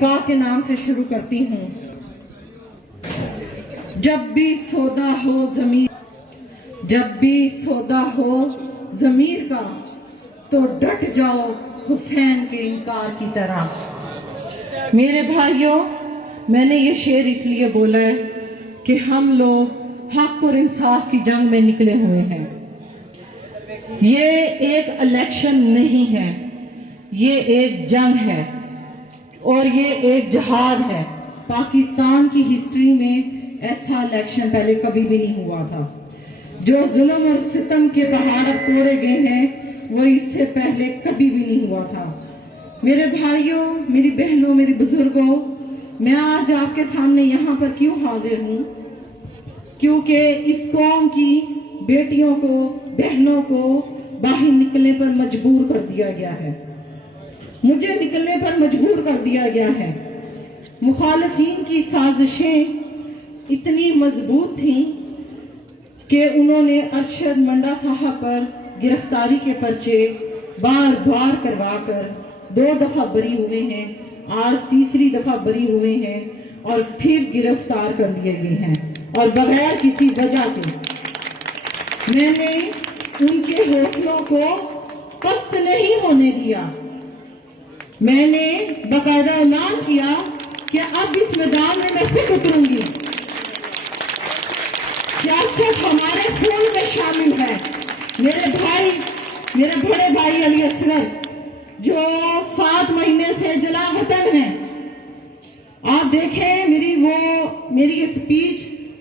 پاک کے نام سے شروع کرتی ہوں۔ جب بھی سودا ہو ضمیر کا تو ڈٹ جاؤ حسین کے انکار کی طرح۔ میرے بھائیوں، میں نے یہ شعر اس لیے بولا ہے کہ ہم لوگ حق اور انصاف کی جنگ میں نکلے ہوئے ہیں۔ یہ ایک الیکشن نہیں ہے، یہ ایک جنگ ہے اور یہ ایک جہاد ہے۔ پاکستان کی ہسٹری میں ایسا الیکشن پہلے کبھی بھی نہیں ہوا تھا۔ جو ظلم اور ستم کے پہاڑ اب توڑے گئے ہیں وہ اس سے پہلے کبھی بھی نہیں ہوا تھا۔ میرے بھائیوں، میری بہنوں، میری بزرگوں، میں آج آپ کے سامنے یہاں پر کیوں حاضر ہوں؟ کیونکہ اس قوم کی بیٹیوں کو، بہنوں کو باہر نکلنے پر مجبور کر دیا گیا ہے۔ مجھے نکلنے پر مجبور کر دیا گیا ہے۔ مخالفین کی سازشیں اتنی مضبوط تھیں کہ انہوں نے ارشد منڈا صاحب پر گرفتاری کے پرچے بار بار کروا کر 2 دفعہ بری ہوئے ہیں، آج تیسری دفعہ بری ہوئے ہیں اور پھر گرفتار کر لیے گئے ہیں اور بغیر کسی وجہ کے۔ میں نے ان کے حوصلوں کو پست نہیں ہونے دیا۔ میں نے باقاعدہ اعلان کیا کہ اب اس میدان میں خود اتروں گی۔ سیاست ہمارے خون میں شامل ہے۔ میرے بڑے بھائی علی اصغر جو 7 مہینے سے جلا وطن ہیں، آپ دیکھیں میری اسپیچ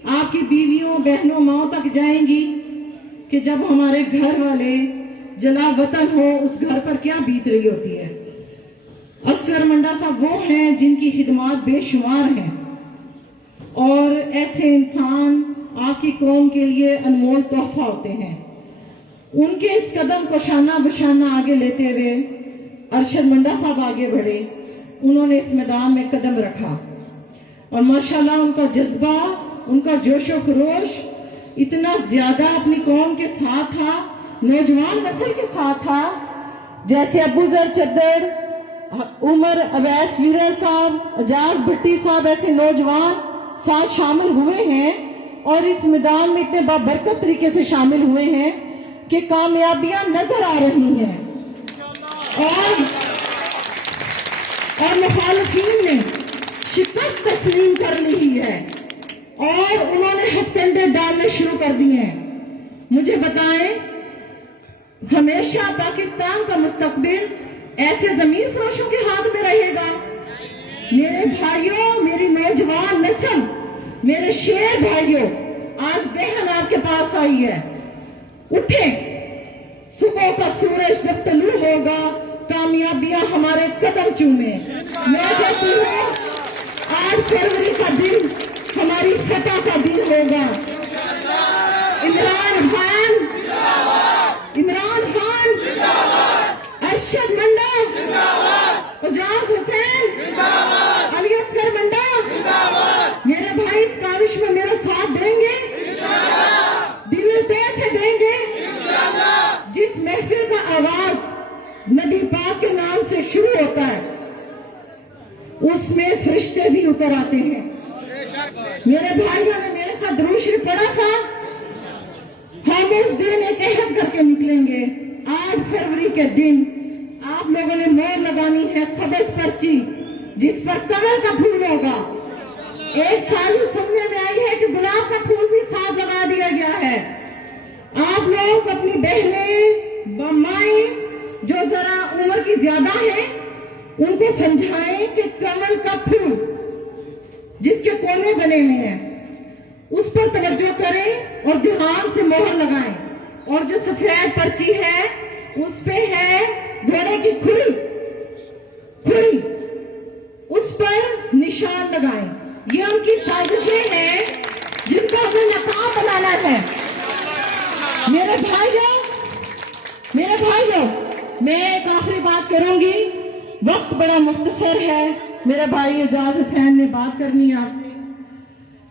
آپ کی بیویوں، بہنوں، ماؤں تک جائیں گی کہ جب ہمارے گھر والے جلا وطن ہو اس گھر پر کیا بیت رہی ہوتی ہے۔ اصغر منڈا صاحب وہ ہیں جن کی خدمات بے شمار ہیں اور ایسے انسان آپ کی قوم کے لیے انمول تحفہ ہوتے ہیں۔ ان کے اس قدم کو شانہ بشانہ آگے لیتے ہوئے ارشد منڈا صاحب آگے بڑھے، انہوں نے اس میدان میں قدم رکھا اور ماشاءاللہ ان کا جذبہ، ان کا جوش و خروش اتنا زیادہ اپنی قوم کے ساتھ تھا، نوجوان نسل کے ساتھ تھا۔ جیسے ابو ذر چدر، عمر اویس ویرر صاحب، اجاز بھٹی صاحب، ایسے نوجوان ساتھ شامل ہوئے ہیں اور اس میدان میں اتنے بابرکت طریقے سے شامل ہوئے ہیں کہ کامیابیاں نظر آ رہی ہیں اور مخالفین نے شکست تسلیم کر لی ہے اور انہوں نے ہتھ کنڈے ڈالنے شروع کر دیے ہیں۔ مجھے بتائیں، ہمیشہ پاکستان کا مستقبل ایسے ضمیر فروشوں کے ہاتھ میں رہے گا؟ میرے بھائیوں، میری نوجوان نسل، میرے شیر بھائیوں، آج بہن آپ کے پاس آئی ہے، اٹھیں، صبح کا سورج جب طلوع ہوگا کامیابیاں ہمارے قدم چومیں۔ میں کہتی ہوں آج فروری کا دن ہماری فتح کا دن ہوگا۔ عمران خان، ارشد منڈا، اجاز حسین، علی اصغر منڈا، میرے بھائی اس کاوش میں میرا ساتھ دیں گے، دل دل سے دیں گے۔ جس محفل کا آغاز نبی پاک کے نام سے شروع ہوتا ہے اس میں فرشتے بھی اتر آتے ہیں۔ میرے بھائیوں نے میرے ساتھ درود شریف پڑھا تھا، ہم اس دن ایک عہد کر کے نکلیں گے۔ 8 فروری کے دن آپ لوگوں نے مہر لگانی ہے سبز پرچی جس پر کمل کا پھول ہوگا۔ ایک سال سننے میں آئی ہے کہ گلاب کا پھول بھی ساتھ لگا دیا گیا ہے۔ آپ لوگ اپنی بہنیں، مائیں جو ذرا عمر کی زیادہ ہیں ان کو سمجھائیں کہ کمل کا پھول جس کے کونے بنے ہوئے ہیں اس پر توجہ کریں اور دھیان سے مہر لگائیں، اور جو سفید پرچی ہے اس پہ ہے گھوڑے کی کھڑی، اس پر نشان لگائیں۔ یہ ان کی سازشیں ہیں جن کو ہمیں ناکام بنانا ہے۔ میرے بھائیوں، میں ایک آخری بات کروں گی، وقت بڑا مختصر ہے، میرے بھائی اجاز حسین نے بات کرنی ہے آپ سے۔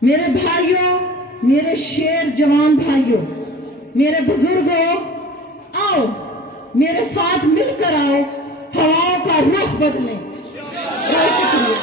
میرے بھائیوں، میرے شیر جوان بھائیوں، میرے بزرگوں، آؤ میرے ساتھ مل کر آؤ، ہواؤں کا رخ بدلیں۔ بہت شکریہ۔